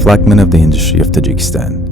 flagman of the industry of Tajikistan.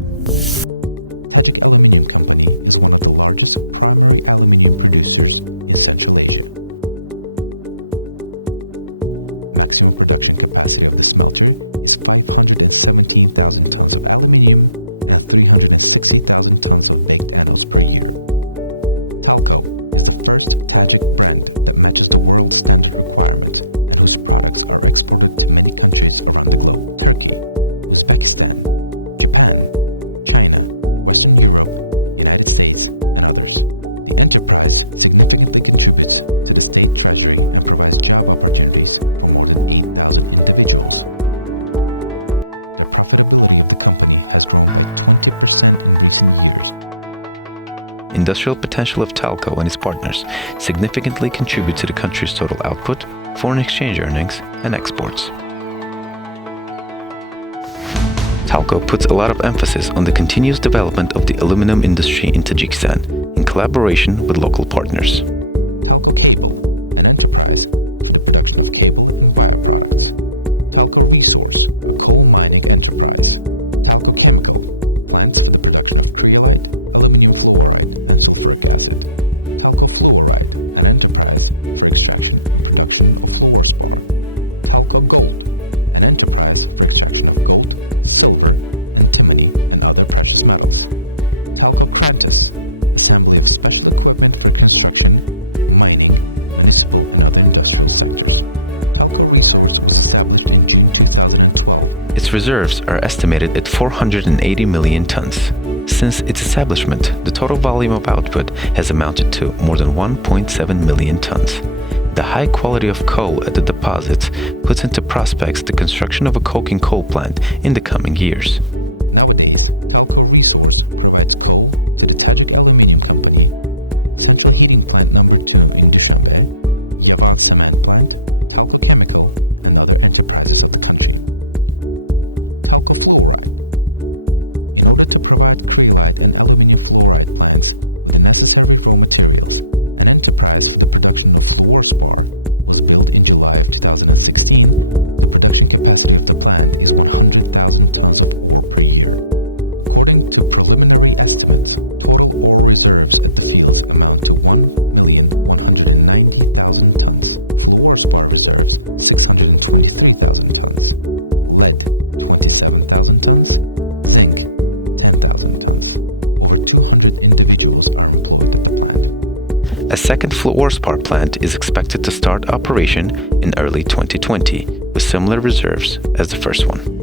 Industrial potential of Talco and its partners significantly contribute to the country's total output, foreign exchange earnings, and exports. Talco puts a lot of emphasis on the continuous development of the aluminum industry in Tajikistan in collaboration with local partners. Its reserves are estimated at 480 million tons. Since its establishment, the total volume of output has amounted to more than 1.7 million tons. The high quality of coal at the deposits puts into prospects the construction of a coking coal plant in the coming years. A second fluorspar plant is expected to start operation in early 2020 with similar reserves as the first one.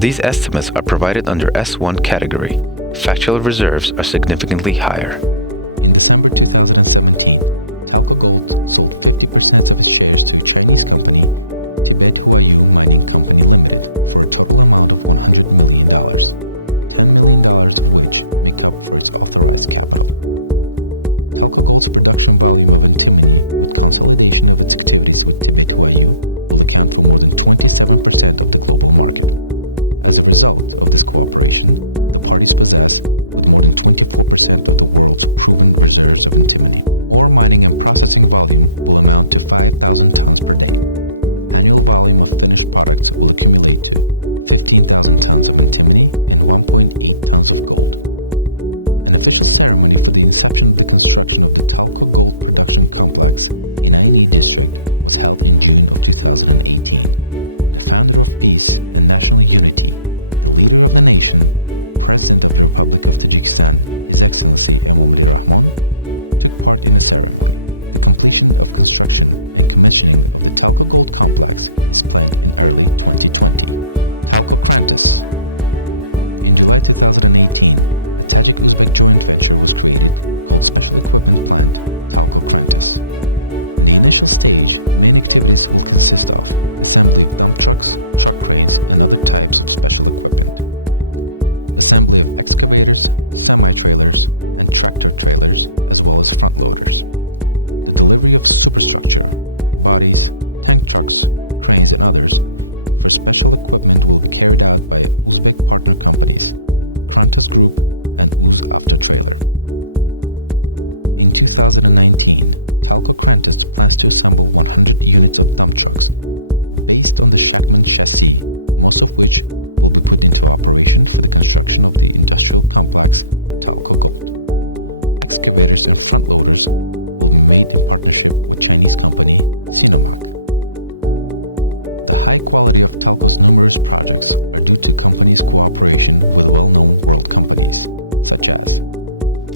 These estimates are provided under S1 category. Factual reserves are significantly higher.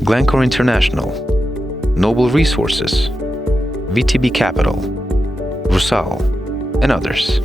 Glencore International, Noble Resources, VTB Capital, Rusal, and others.